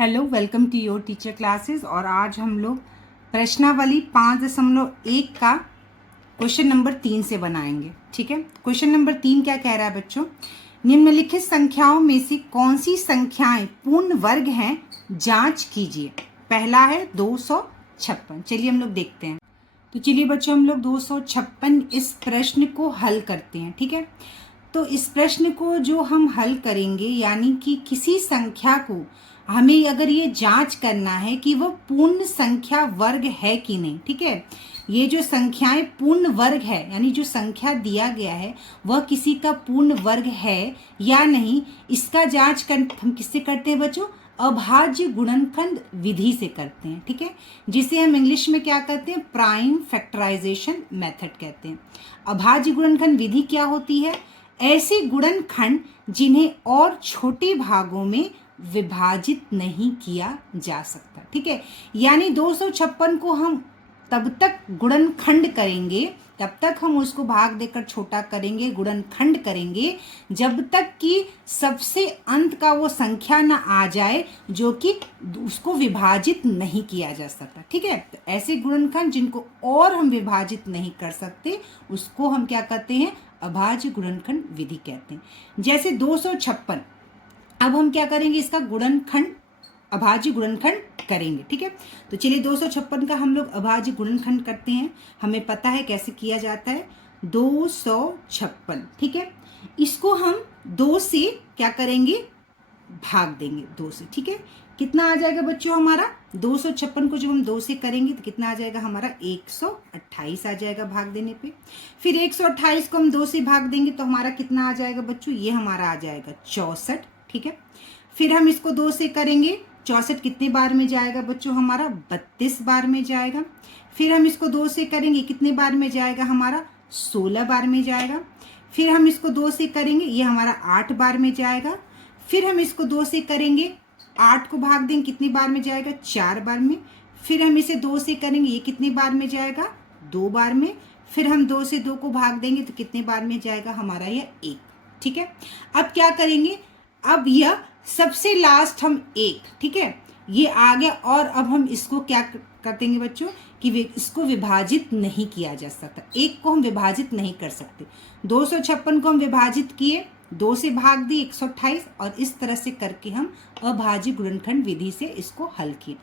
Hello, welcome to your teacher classes. और आज हम लोग प्रश्नावली 5.1 का क्वेश्चन नंबर 3 से बनाएंगे। ठीक है, क्वेश्चन नंबर 3 क्या कह रहा है बच्चों? निम्नलिखित संख्याओं में से कौन सी संख्याएं पूर्ण वर्ग हैं, जांच कीजिए। पहला है 256। चलिए हम लोग देखते हैं। तो चलिए बच्चों, हम लोग 256 इस प्रश्न को हल करते हैं। ठीक है, तो इस प्रश्न को जो हम हल करेंगे, यानी कि किसी संख्या को हमें अगर ये जांच करना है कि वह पूर्ण संख्या वर्ग है कि नहीं। ठीक है, ये जो संख्याएं पूर्ण वर्ग है, यानी जो संख्या दिया गया है वह किसी का पूर्ण वर्ग है या नहीं, इसका जांच हम किससे करते हैं बच्चों? अभाज्य गुणनखंड विधि से करते हैं। ठीक है, जिसे हम इंग्लिश में क्या कहते हैं? प्राइम फैक्टराइजेशन मेथड कहते हैं। अभाज्य गुणनखंड विधि क्या होती है? ऐसे गुणनखंड जिन्हें और छोटे भागों में विभाजित नहीं किया जा सकता। ठीक है, यानी 256 को हम तब तक गुणनखंड करेंगे, तब तक हम उसको भाग देकर छोटा करेंगे, गुणनखंड करेंगे, जब तक कि सबसे अंत का वो संख्या ना आ जाए जो कि उसको विभाजित नहीं किया जा सकता। ठीक है, तो ऐसे गुणनखंड जिनको और हम विभाजित नहीं कर सकते उसको हम क्या कहते हैं? अभाज्य गुणनखंड विधि कहते हैं। जैसे 256, अब हम क्या करेंगे? इसका गुणनखंड, अभाज्य गुणनखंड करेंगे। ठीक है, तो चलिए 256 का हम लोग अभाज्य गुणनखंड करते हैं। हमें पता है कैसे किया जाता है। 256, ठीक है, इसको हम 2 से क्या करेंगे? भाग देंगे 2 से। ठीक है, कितना आ जाएगा बच्चों हमारा? 256 को जब हम 2 से करेंगे तो कितना आ जाएगा हमारा? 128 आ जाएगा भाग देने पे। फिर 128 को हम 2 से भाग देंगे तो हमारा कितना आ जाएगा बच्चों? ये हमारा आ जाएगा 64। ठीक है, फिर हम इसको 2 से करेंगे, 64 कितने बार में जाएगा बच्चों? हमारा 32 बार में जाएगा। फिर हम इसको 2 से करेंगे, कितने बार में जाएगा हमारा? 16 बार में जाएगा। फिर हम इसको 2 से करेंगे, ये हमारा 8 बार में जाएगा। फिर हम इसको 2 से करेंगे, 8 को भाग देंगे, कितनी बार में जाएगा? 4 बार में। फिर हम इसे 2 से करेंगे, ये कितनी बार में जाएगा? 2 बार में। फिर हम 2 से 2 को भाग देंगे तो कितने बार में जाएगा हमारा? यह 1। ठीक है, अब क्या करेंगे? अब यह सबसे लास्ट हम 1, ठीक है, ये आ गया। और अब हम इसको क्या कर देंगे बच्चों कि इसको विभाजित नहीं किया जा सकता। 1 को हम विभाजित नहीं कर सकते। 256 को हम विभाजित किए, 2 से भाग दिए 128, और इस तरह से करके हम अभाज्य गुणनखंड विधि से इसको हल किए।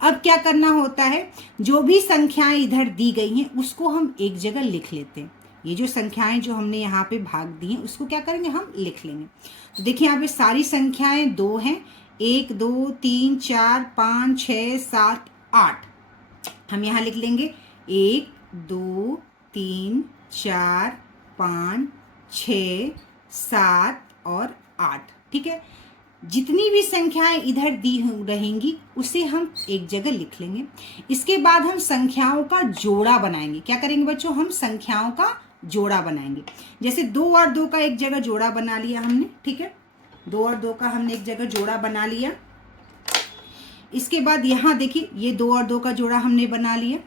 अब क्या करना होता है? जो भी संख्याएं इधर दी गई हैं उसको हम एक जगह लिख लेते हैं। ये जो संख्याएं जो हमने यहाँ पे भाग दी हैं उसको क्या करेंगे? हम लिख लेंगे। तो देखिए यहाँ पे सारी संख्याएं 2 हैं। 1 2 3 4 5 6 7 8। हम यहाँ लिख लेंगे 1 2 3 4 5 6 7 और 8। ठीक है, जितनी भी संख्याएं इधर दी रहेंगी उसे हम एक जगह लिख लेंगे। इसके बाद हम संख्याओं का जोड़ा बनाएंगे। क्या करेंगे बच्चों? हम संख्याओं का जोड़ा बनाएंगे। जैसे 2 और 2 का एक जगह जोड़ा बना लिया हमने। ठीक है, 2 और 2 का हमने एक जगह जोड़ा बना लिया। इसके बाद यहाँ देखिए, ये 2 और 2 का जोड़ा हमने बना लिया।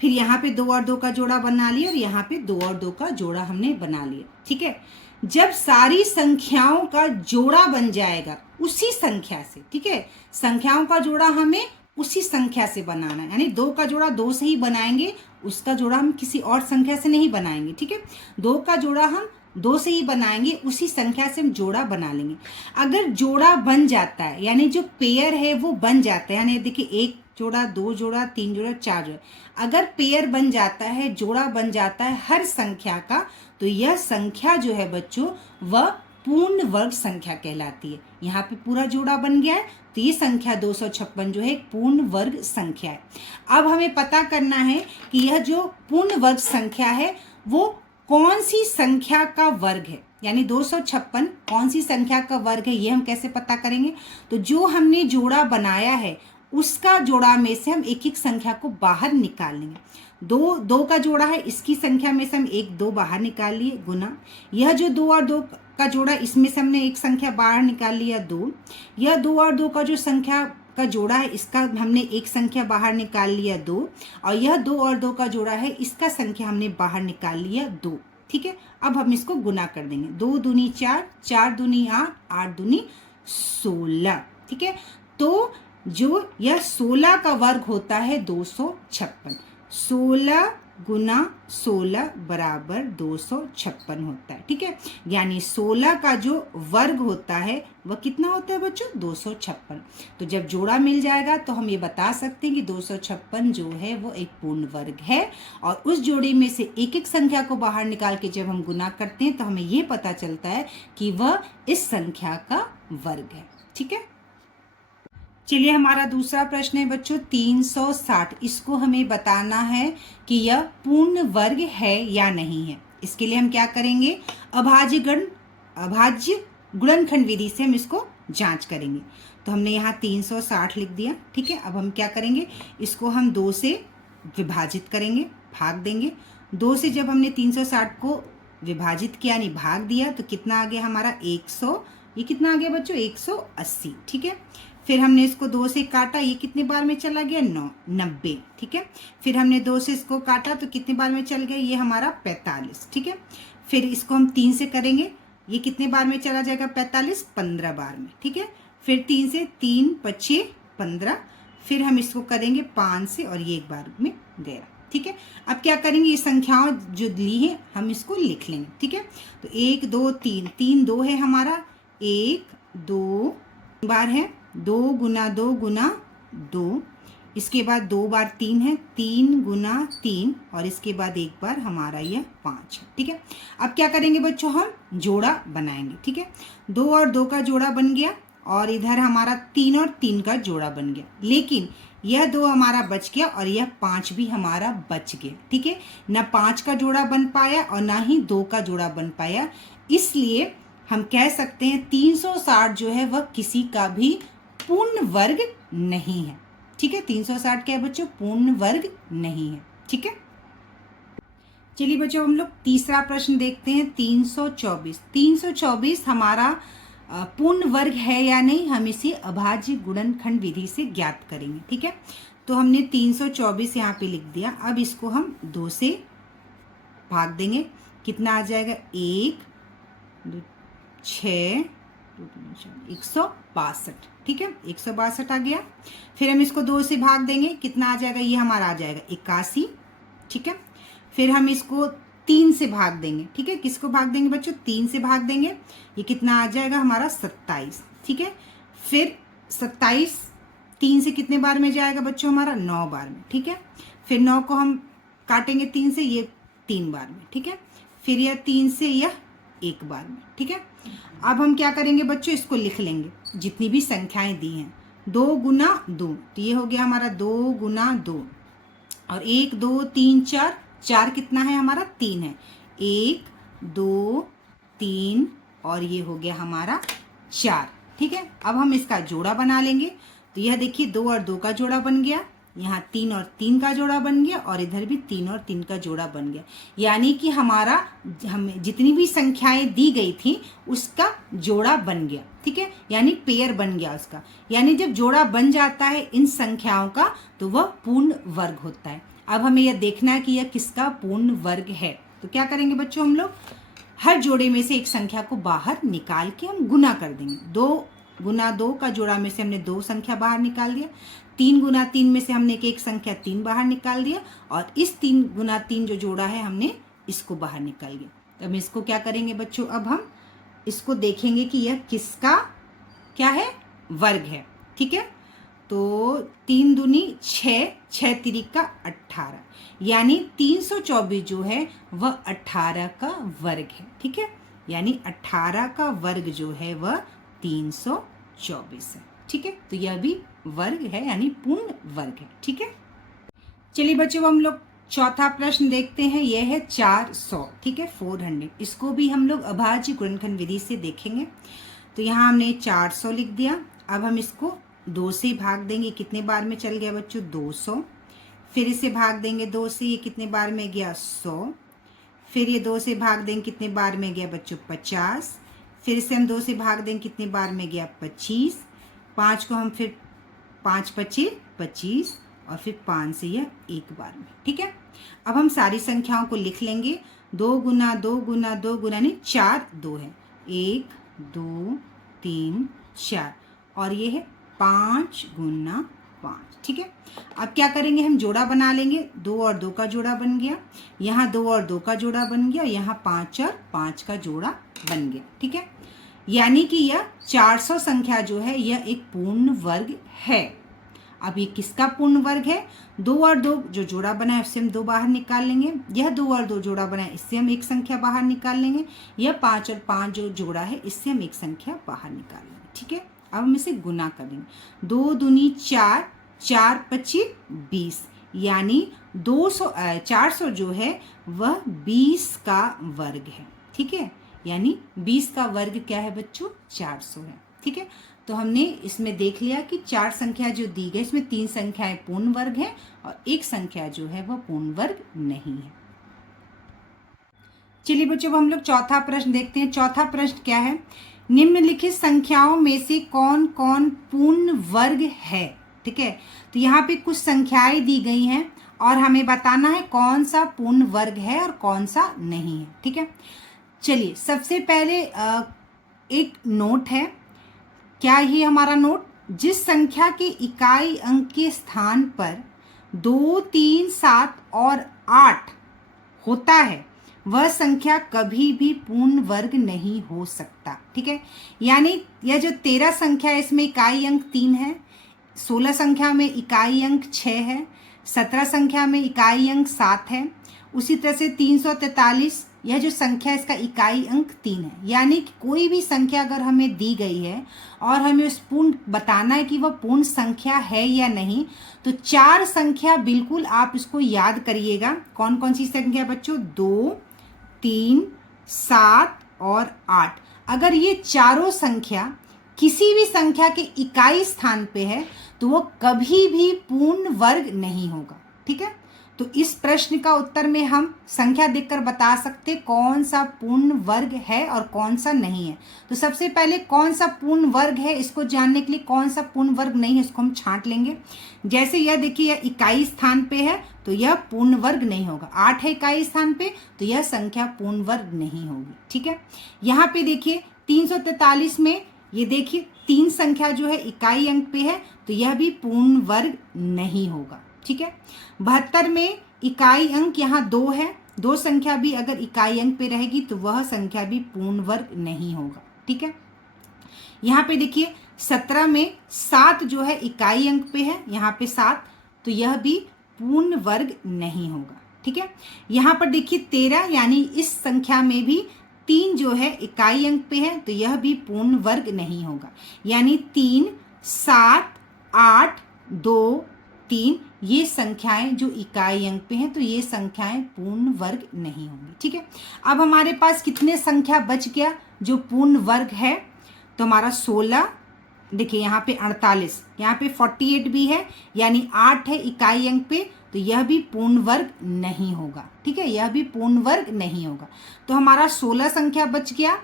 फिर यहाँ पे 2 और 2 का जोड़ा बना लिया, और यहाँ पे 2 और 2 का जोड़ा हमने बना लिया। ठीक है, जब सारी संख्याओं का जोड़ा बन जाएगा उसी संख्या से, ठीक है, संख्याओं का जोड़ा हमें उसी संख्या से बनाना है। यानी 2 का जोड़ा 2 से ही बनाएंगे, उसका जोड़ा हम किसी और संख्या से नहीं बनाएंगे। ठीक है, 2 का जोड़ा हम 2 से ही बनाएंगे, उसी संख्या से हम जोड़ा बना लेंगे। अगर जोड़ा बन जाता है, यानी जो पेयर है वो बन जाता है, यानी देखिए 1 जोड़ा 2 जोड़ा 3 जोड़ा 4 जोड़ा, अगर पेयर बन जाता है, जोड़ा बन जाता है हर संख्या का, तो यह संख्या जो है बच्चों वह पूर्ण वर्ग संख्या कहलाती है। यहाँ पे पूरा जोड़ा बन गया है, तो ये संख्या 256 जो है एक पूर्ण वर्ग संख्या है। अब हमें पता करना है कि यह जो पूर्ण वर्ग संख्या है वो कौन सी संख्या का वर्ग है, यानी 256 कौन सी संख्या का वर्ग है, ये हम कैसे पता करेंगे? तो जो हमने जोड़ा बनाया है उसका जोड़ा में से हम एक एक संख्या को बाहर निकाल लेंगे। 2 का जोड़ा है, इसकी संख्या में से हम 1 2 बाहर निकाल लिए, गुना यह जो 2 और 2 का जोड़ा, इसमें से हमने एक संख्या बाहर निकाल लिया 2। यह 2 और 2 का जो संख्या का जोड़ा है, इसका हमने एक संख्या बाहर निकाल लिया 2, और यह 2 और 2 का जोड़ा है, इसका संख्या हमने बाहर निकाल लिया 2। ठीक है, अब हम इसको गुना कर देंगे। 2 दूनी 4, 4 दूनी 8, 8 दूनी 16। ठीक है, तो जो यह 16 का वर्ग होता है 256। 16 गुना 16 बराबर 256 होता है। ठीक है, यानी 16 का जो वर्ग होता है वह कितना होता है बच्चों? 256। तो जब जोड़ा मिल जाएगा तो हम ये बता सकते हैं कि 256 जो है वो एक पूर्ण वर्ग है। और उस जोड़े में से एक एक संख्या को बाहर निकाल के जब हम गुना करते हैं तो हमें ये पता चलता है कि वह इस संख्या का वर्ग है। ठीक है, चलिए हमारा दूसरा प्रश्न है बच्चों 360। इसको हमें बताना है कि यह पूर्ण वर्ग है या नहीं है। इसके लिए हम क्या करेंगे? अभाज्य गुणनखंड विधि से हम इसको जांच करेंगे। तो हमने यहाँ 360 लिख दिया। ठीक है, अब हम क्या करेंगे? इसको हम 2 से विभाजित करेंगे, भाग देंगे। 2 से जब हमने 360 को विभाजित किया यानी भाग दिया तो कितना आ गया हमारा? 100। ये कितना आ गया बच्चों? 180। ठीक है, फिर हमने इसको 2 से काटा, ये कितने बार में चला गया? 90। ठीक है, फिर हमने 2 से इसको काटा तो कितने बार में चल गया? ये हमारा 45। ठीक है, फिर इसको हम 3 से करेंगे, ये कितने बार में चला जाएगा? 45, 15 बार में। ठीक है, फिर 3 से 3 25 15, फिर हम इसको करेंगे 5 से और ये एक बार में गया। ठीक है, अब क्या करेंगे? ये संख्याओं जो ली है हम इसको लिख लेंगे। ठीक है, तो 1 2 3, 3 2 है हमारा, 1 2 बार है, 2 गुना 2 गुना 2, इसके बाद 2 बार 3 है, 3 गुना 3, और इसके बाद एक बार हमारा यह 5 है। ठीक है, अब क्या करेंगे बच्चों? हम जोड़ा बनाएंगे। ठीक है, 2 और 2 का जोड़ा बन गया और इधर हमारा 3 और 3 का जोड़ा बन गया, लेकिन यह 2 हमारा बच गया और यह 5 भी हमारा बच गया। ठीक है, ना 5 का जोड़ा बन पाया और ना ही 2 का जोड़ा बन पाया, इसलिए हम कह सकते हैं 360 जो है वह किसी का भी पूर्ण वर्ग नहीं है। ठीक है, 360 क्या है बच्चों? पूर्ण वर्ग नहीं है। ठीक है, चलिए बच्चों हम लोग तीसरा प्रश्न देखते हैं 324। 324 हमारा पूर्ण वर्ग है या नहीं, हम इसे अभाज्य गुणनखंड विधि से ज्ञात करेंगे। ठीक है, तो हमने 324 यहाँ पे लिख दिया। अब इसको हम 2 से भाग देंगे, कितना आ जाएगा? 1 2 6 162। ठीक है, 162 आ गया। फिर हम इसको 2 से भाग देंगे, कितना आ जाएगा? ये हमारा आ जाएगा 81। ठीक है, फिर हम इसको 3 से भाग देंगे। ठीक है, किसको भाग देंगे बच्चों? 3 से भाग देंगे, ये कितना आ जाएगा हमारा? 27। ठीक है, फिर 27 3 से कितने बार में जाएगा बच्चों? हमारा 9 बार में। ठीक है, फिर 9 को हम काटेंगे 3 से, ये 3 बार में। ठीक है, फिर यह 3 से यह 1 बार में। ठीक है, अब हम क्या करेंगे बच्चों? इसको लिख लेंगे जितनी भी संख्याएं दी हैं। 2 गुना 2, तो ये हो गया हमारा 2 गुना 2, और 1 2 3 4, 4 कितना है हमारा? 3 है। 1 2 3 और ये हो गया हमारा 4। ठीक है, अब हम इसका जोड़ा बना लेंगे। तो यह देखिए 2 और 2 का जोड़ा बन गया, यहाँ 3 और 3 का जोड़ा बन गया, और इधर भी 3 और 3 का जोड़ा बन गया। यानी कि हमारा हमें जितनी भी संख्याएं दी गई थी उसका जोड़ा बन गया। ठीक है, यानी पेयर बन गया उसका। यानी जब जोड़ा बन जाता है इन संख्याओं का तो वह पूर्ण वर्ग होता है। अब हमें यह देखना है कि यह किसका पूर्ण वर्ग है। तो क्या करेंगे बच्चों? हम लोग हर जोड़े में से एक संख्या को बाहर निकाल के हम गुना कर देंगे। 2 गुना 2 का जोड़ा में से हमने 2 संख्या बाहर निकाल दिया, 3 गुना 3 में से हमने एक संख्या 3 बाहर निकाल दिया, और इस 3 गुना 3 जो जोड़ा है हमने इसको बाहर निकाल दिया। तो हम इसको क्या करेंगे बच्चों? अब हम इसको देखेंगे कि यह किसका क्या है? वर्ग है। ठीक है, तो 3 दूनी 6, 6 तिरिका 18, यानी 324 जो है वह 18 का वर्ग है। ठीक है, यानी 18 का वर्ग जो है वह 324 है। ठीक है, तो यह भी वर्ग है यानी पूर्ण वर्ग है। ठीक है, चलिए बच्चों हम लोग चौथा प्रश्न देखते हैं। यह है 400। ठीक है, 400। इसको भी हम लोग अभाज्य गुणनखंड विधि से देखेंगे। तो यहाँ हमने 400 लिख दिया। अब हम इसको 2 से भाग देंगे, कितने बार में चल गया बच्चों? 200। फिर इसे भाग देंगे 2 से, ये कितने बार में गया? 100। फिर ये 2 से भाग देंगे, कितने बार में गया बच्चों? 50। फिर इसे हम 2 से भाग देंगे, कितने बार में गया? 25। 5 को हम फिर 5 25 25, और फिर 5 से यह 1 बार में। ठीक है, अब हम सारी संख्याओं को लिख लेंगे। 2 गुना 2 गुना 2 गुना नहीं 4 2 है, 1 2 3 4, और ये है 5 गुना 5, ठीक है। अब क्या करेंगे, हम जोड़ा बना लेंगे। 2 और 2 का जोड़ा बन गया, यहाँ 2 और 2 का जोड़ा बन गया, यहाँ 5 और 5 का जोड़ा बन गया, ठीक है। यानी कि यह 400 संख्या जो है यह एक पूर्ण वर्ग है। अब ये किसका पूर्ण वर्ग है? 2 और 2 जो जोड़ा बना है उससे हम 2 बाहर निकाल लेंगे। यह 2 और 2 जोड़ा बना है इससे हम एक संख्या बाहर निकाल लेंगे। यह 5 और 5 जो जोड़ा है इससे हम एक संख्या बाहर निकाल लेंगे, ठीक है। अब हम इसे गुना करेंगे। 2 दूनी 4, 4 पची 20, यानी 400 जो है वह 20 का वर्ग है, ठीक है। यानी 20 का वर्ग क्या है बच्चों? 400 है, ठीक है। तो हमने इसमें देख लिया कि 4 संख्या जो दी गई इसमें 3 संख्याएं पूर्ण वर्ग हैं और एक संख्या जो है वह पूर्ण वर्ग नहीं है। चलिए बच्चों, अब हम लोग चौथा प्रश्न देखते हैं। चौथा प्रश्न क्या है? निम्नलिखित संख्याओं में से कौन कौन पूर्ण वर्ग है, ठीक है। तो यहाँ पे कुछ संख्याएं दी गई हैं और हमें बताना है कौन सा पूर्ण वर्ग है और कौन सा नहीं है, ठीक है। चलिए, सबसे पहले एक नोट है। क्या ही हमारा नोट? जिस संख्या के इकाई अंक के स्थान पर 2, 3, 7 और 8 होता है वह संख्या कभी भी पूर्ण वर्ग नहीं हो सकता, ठीक है। यानी यह जो 13 संख्या है इसमें इकाई अंक 3 है, 16 संख्या में इकाई अंक 6 है, 17 संख्या में इकाई अंक 7 है, उसी तरह से 343 यह जो संख्या है इसका इकाई अंक 3 है। यानी कि कोई भी संख्या अगर हमें दी गई है और हमें उस पूर्ण बताना है कि वह पूर्ण संख्या है या नहीं, तो 4 संख्या बिल्कुल आप इसको याद करिएगा। कौन कौन सी संख्या बच्चों? 2, 3, 7 और 8। अगर ये चारों संख्या किसी भी संख्या के इकाई स्थान पे है तो वो कभी भी पूर्ण वर्ग नहीं होगा, ठीक है। तो इस प्रश्न का उत्तर में हम संख्या देखकर बता सकते कौन सा पूर्ण वर्ग है और कौन सा नहीं है। तो सबसे पहले कौन सा पूर्ण वर्ग है इसको जानने के लिए कौन सा पूर्ण वर्ग नहीं है इसको हम छांट लेंगे। जैसे यह देखिए, यह इकाई स्थान पे है तो यह पूर्ण वर्ग नहीं होगा। 8 है इकाई स्थान पे तो यह संख्या पूर्ण वर्ग नहीं होगी, ठीक है। यहाँ पे देखिए 343 में ये देखिए 3 संख्या जो है इकाई अंक पे है तो यह भी पूर्ण वर्ग नहीं होगा, ठीक है। 72 में इकाई अंक यहाँ 2 है, 2 संख्या भी अगर इकाई अंक पे रहेगी तो वह संख्या भी पूर्ण वर्ग नहीं होगा, ठीक है। यहाँ पे देखिए 17 में 7 जो है इकाई अंक पे है, यहाँ पे 7, तो यह भी पूर्ण वर्ग नहीं होगा, ठीक है। यहाँ पर देखिए 13 यानी इस संख्या में भी 3 जो है इकाई अंक पे है तो यह भी पूर्ण वर्ग नहीं होगा। यानी 3, 7, 8, 2, 3 ये संख्याएं जो इकाई अंक पे हैं तो ये संख्याएं पूर्ण वर्ग नहीं होंगी, ठीक है। अब हमारे पास कितने संख्या बच गया जो पूर्ण वर्ग है? तो हमारा 16, देखिए यहाँ पे 48, यहाँ पे 48 भी है, यानी 8 है इकाई अंक पे तो यह भी पूर्ण वर्ग नहीं होगा, ठीक है। यह भी पूर्ण वर्ग नहीं होगा। तो हमारा 16 संख्या बच गया,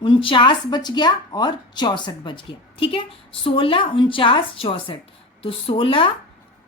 49 बच गया और 64 बच गया, ठीक है। 16, 49, 64, तो 16,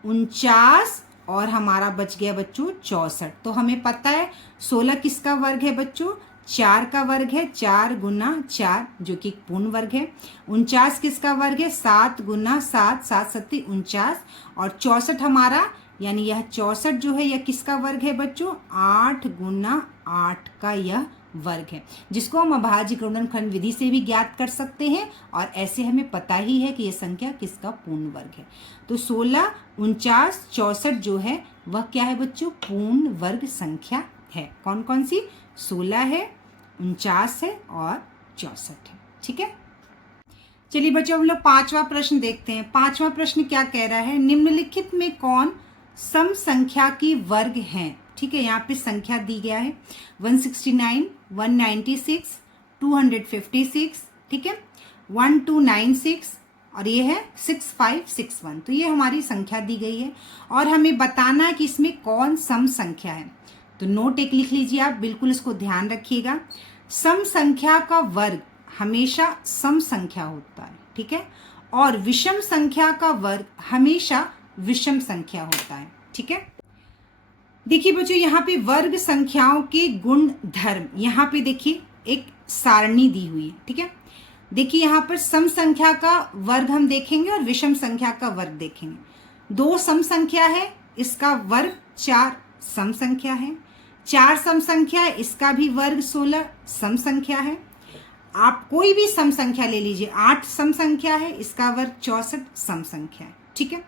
49 और हमारा बच गया बच्चों 64। तो हमें पता है 16 किसका वर्ग है बच्चों? 4 का वर्ग है, 4 गुना 4 जो कि पूर्ण वर्ग है। 49 किसका वर्ग है? 7 गुना 7, 7 सत्ती 49 और 64 हमारा यानी यह 64 जो है यह किसका वर्ग है बच्चों? 8 गुना 8 का यह वर्ग है, जिसको हम अभाज्य गुणनखंड विधि से भी ज्ञात कर सकते हैं और ऐसे हमें पता ही है कि यह संख्या किसका पूर्ण वर्ग है। तो 16, 49, 64 जो है वह क्या है बच्चों? पूर्ण वर्ग संख्या है। कौन कौन सी? 16 है, 49 है और 64 है, ठीक है। चलिए बच्चों, हम लोग 5वां प्रश्न देखते हैं। 5वां प्रश्न क्या कह रहा है? निम्नलिखित में कौन सम संख्या की वर्ग हैं? ठीक है, यहाँ पे संख्या दी गया है 169, 196, 256, ठीक है, 1296 और ये है 6561। तो ये हमारी संख्या दी गई है और हमें बताना है कि इसमें कौन सम संख्या है। तो नोट एक लिख लीजिए आप, बिल्कुल इसको ध्यान रखिएगा। सम संख्या का वर्ग हमेशा सम संख्या होता है, ठीक है, और विषम संख्या का वर्ग हमेशा विषम संख्या होता है, ठीक है। देखिए बच्चों, यहाँ पे वर्ग संख्याओं के गुण धर्म, यहाँ पे देखिए एक सारणी दी हुई है, ठीक है। देखिए यहाँ पर सम संख्या का वर्ग हम देखेंगे और विषम संख्या का वर्ग देखेंगे। 2 सम संख्या है, इसका वर्ग 4 सम संख्या है। 4 सम संख्या है, इसका भी वर्ग 16 सम संख्या है। आप कोई भी सम संख्या ले लीजिए, 8 सम संख्या है, इसका वर्ग 64 सम संख्या है। ठीक है,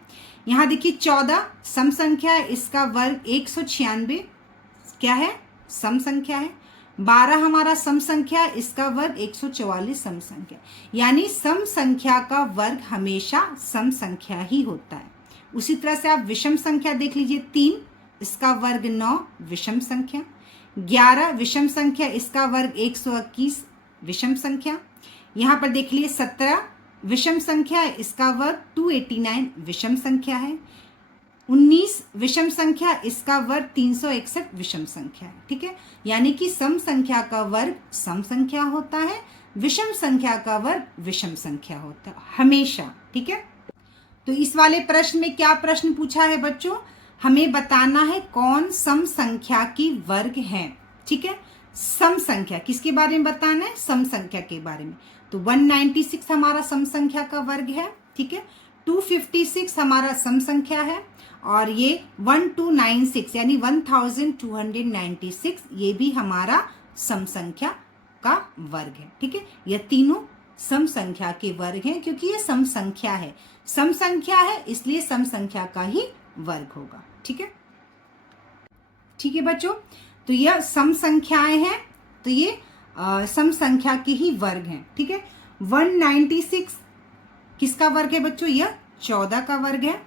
यहाँ देखिए 14 सम संख्या है, इसका वर्ग 196 क्या है, सम संख्या है। 12 हमारा सम संख्या है, इसका वर्ग 144 सम संख्या। यानी सम संख्या का वर्ग हमेशा सम संख्या ही होता है। उसी तरह से आप विषम संख्या देख लीजिए, 3 इसका वर्ग 9 विषम संख्या। 11 विषम संख्या, इसका वर्ग 121 विषम संख्या। यहाँ पर देख लीजिए 17 विषम संख्या है, इसका वर्ग 289 विषम संख्या है। 19 विषम संख्या, इसका वर्ग 361 विषम संख्या है। ठीक है, यानी कि सम संख्या का वर्ग सम संख्या होता है, विषम संख्या का वर्ग विषम संख्या होता है हमेशा। ठीक है, तो इस वाले प्रश्न में क्या प्रश्न पूछा है बच्चों, हमें बताना है कौन सम संख्या की वर्ग है। ठीक है, सम संख्या किसके बारे में बताना है, सम संख्या के बारे में। तो 196 हमारा सम संख्या का वर्ग है। ठीक है, 256 हमारा सम संख्या है, और ये 1296 यानी 1296 ये भी हमारा सम संख्या का वर्ग है। ठीक है, ये तीनों सम संख्या के वर्ग हैं, क्योंकि ये सम संख्या है, सम संख्या है इसलिए सम संख्या का ही वर्ग होगा। ठीक है, ठीक है बच्चों, तो यह सम संख्याएं हैं, तो ये सम संख्या के ही वर्ग हैं। ठीक है, 196 किसका वर्ग है बच्चों, यह 14 का वर्ग है।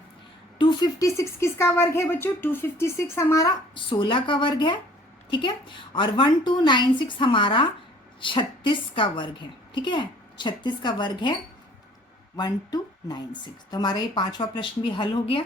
256 किसका वर्ग है बच्चों, 256 हमारा 16 का वर्ग है। ठीक है, और 1296 हमारा 36 का वर्ग है। ठीक है, 36 का वर्ग है 1296। तो हमारा ये 5वां प्रश्न भी हल हो गया।